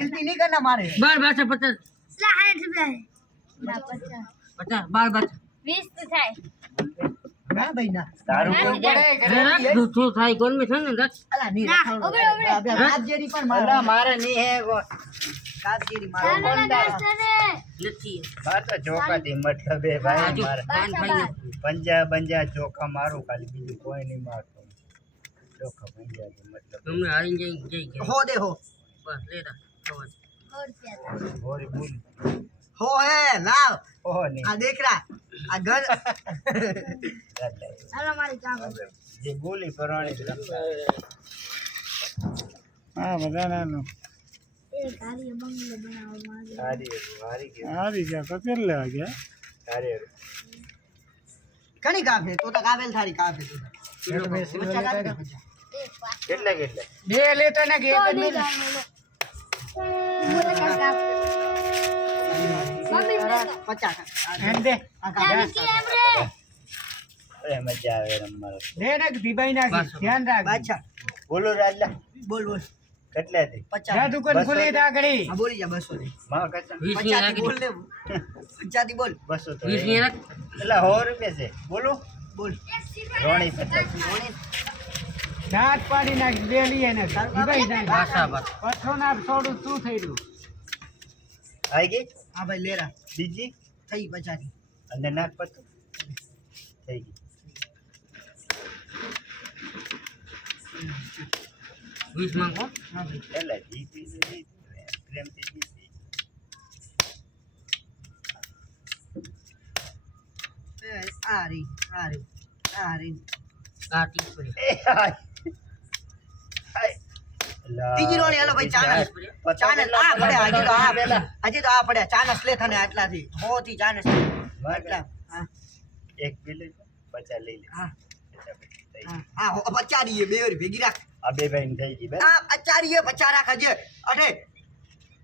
गलती नहीं करना मारे बार बार से 50 50 बार बार 20 तो થાય ना भाई ना તારું ના, કોઈ બીજા. પડે रख दो तो थाई कोन में था ना रख अला नहीं ना, रखा उबरे, उबरे. अबे आप जेरी पर मार અલા મારે નહીં હે काप जेरी मार लेती है મારે તો ચોકાથી મતલબ હે ભાઈ आजू મારે कान भाई ने પંજા બંજા ચોખા મારું ખાલી બીજું કોઈ નહીં મારતો ચોખા પંજા મતલબ तुमने हारी जाई जाई हो दे हो बस ले रहा आवाज હોરી બોલ हो है लाव હો નહીં आ देख रहा आ घर હાલો મારી કામ જે ગોલી પરવાણી હા બધાનાનું એ કાર્ય બંગલો બનાવવા માંગે સારી હારી કે આવી ગયા તો તેલ લેવા ગયા સારી कणी काफ है तो काफेल थारी काफ है बच्चा काफ है કેટલા કેટલા दे लेता ना के તો નહીં જાણો બોલે કાકા મમ્મી बच्चा का દે જાની કે એમ રે અરે મજા આવે રમવા દે ને દીબાઈ નાખી ધ્યાન રાખ बादशाह બોલો રાજલા बोल बोल કેટલાથી 50 જા દુકાન ખુલી ધાકડી हाँ बोली जा 200 दे માં કેટલા 20 ની 50 रख बोल दे 50 बोल 200 તો 20 ની रख એટલે 100 રૂપિયા છે બોલો बोल રોણી 50 દાંત પાડી નાખી બે લઈએ ને દીબાઈ નાખ भाषा बस પથ્થરો ના થોડું શું થઈ રહ્યું આવી ગઈ हाँ भाई ले रहा બીજી थई 50 की અંદર નાખ પતું થઈ ગઈ 20 मांगो हाँ भाई એટલે જીતી જીતી પ્રેમથી જીતી आ रही आ रही आ रही आती पड़ी એ હાય હાય तीजी रोणी हेलो भाई चानस चानस आ पड़े हजी तो आ पड़े चानस ले थाने आटला थी हो थी चानस आटला हां એક બિલ 50 લઈ લે हां 50 થઈ ગઈ. हां हो बच्चा दी है बेर भेगी राख આ બે ભાઈ થઈ ગઈ બસ आ अचारी है बच्चा राख जे अठे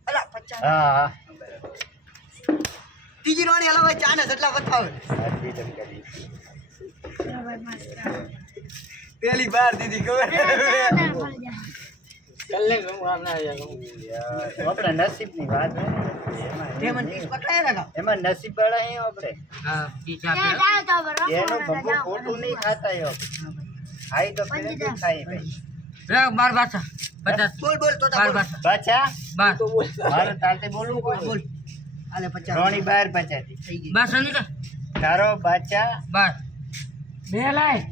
अला 50 હા હા બરાબર तीजी रोणी हेलो भाई चानस એટલા બતાવ આ બિલ કરી पहली बार दीदी खबर कल्ले घूमना ना यार યાર આપણા નસીબની વાત હે એમાં तेमन तीस पकड़ाया लगा એમાં નસીબ વાળા હે આપણે हां पीछा એ જાવ તો બરો એનો ભગો ખોટું નહીં ખાતા હો ખાઈ તો ફેર બી ખાઈ ભાઈ रख बार बार 50 बोल बोल तो बार बोल बार બાચા बार મારે તાતે બોલવું बोल કોણ आले 50 રોણી બહાર બચાતી થઈ ગઈ बार सुन के તારો બાચા बार બે લાય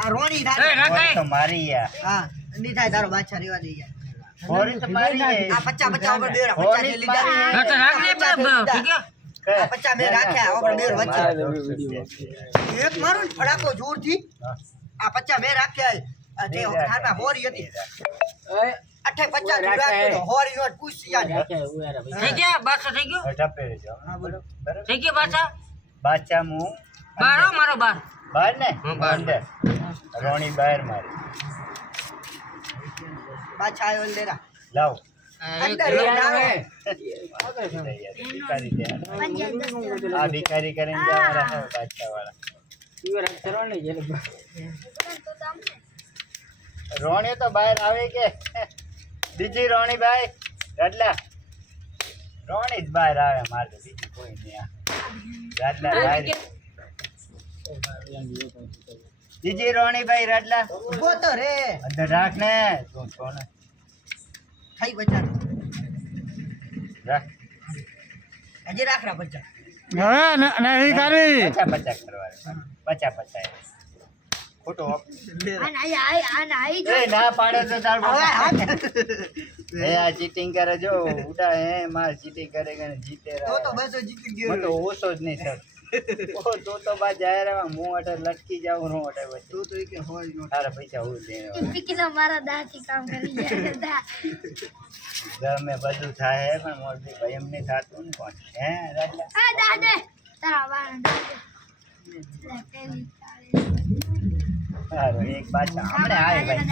आ रोणी ए थारी रख રોણી તો મારી યાર हां नहीं थाय तारो बादशाह रेवा दे यार રોણી તો મારી હે आ 50 50 ऊपर बेर 50 ने लीधा रख रख ले ठीक है आ 50 में राख्या ऊपर बेर वच्चे एक मारो ने फड़ाको जोर थी आ 50 में राख्या अटे थाता होरी हती अठे 50 नी राख्यो तो होरी नोट पूछ यार ठीक है बात से ठीक है ઢપે જો हां बोलो બરાબર ठीक है बात બાચા મુ बार हो मारो बार બહાર ને હા, બહાર. અંદર રોણી બહાર મારી बादशाह आयो ले रहा લાવ अंदर ही जाओ ભિખારી દે આ ભિખારી કરીને જવા રહે બાદશાહ વાળા રોણી તો બહાર આવે કે બીજી રોણી ભાઈ રાડલા રોણી જ બહાર આવે મારે તો બીજી કોઈ નહીં આ રાડલા બહાર બીજી રોણી ભાઈ રાડલા वो तो रे અંદર રાખ ને તું સોને थई 50 રાખ अजे राख रहा 50 હવે નહીં કરી પચા પચા કરવા પચા પચા ખોટો ले रहा આન આઈ એ ના પાડે તો તાર હવે બાપા हाथ એ આ ચીટિંગ કરે જો ઉડા હે માર ચીટિંગ કરેगा ને जीते तो रहा 200 जीत मैं गयो तो ओसो ज नहीं सर ओ तो बात जाए रहा मुंह अटे लटकी जाऊं रो अटे बच्चे तू तो एक होरी नोट तारा पैसा हो देने वाला પીકીનો મારા દાંતી કામ કરી જાય દા घर में બધું થાય હે પણ મોર भी ભાઈ એમને થાતું ને કોણ હે રાજલા આ દાદે તારા વાણ દાદે લે કેવી તારે હારો એક બાત હમણે આય ભાઈ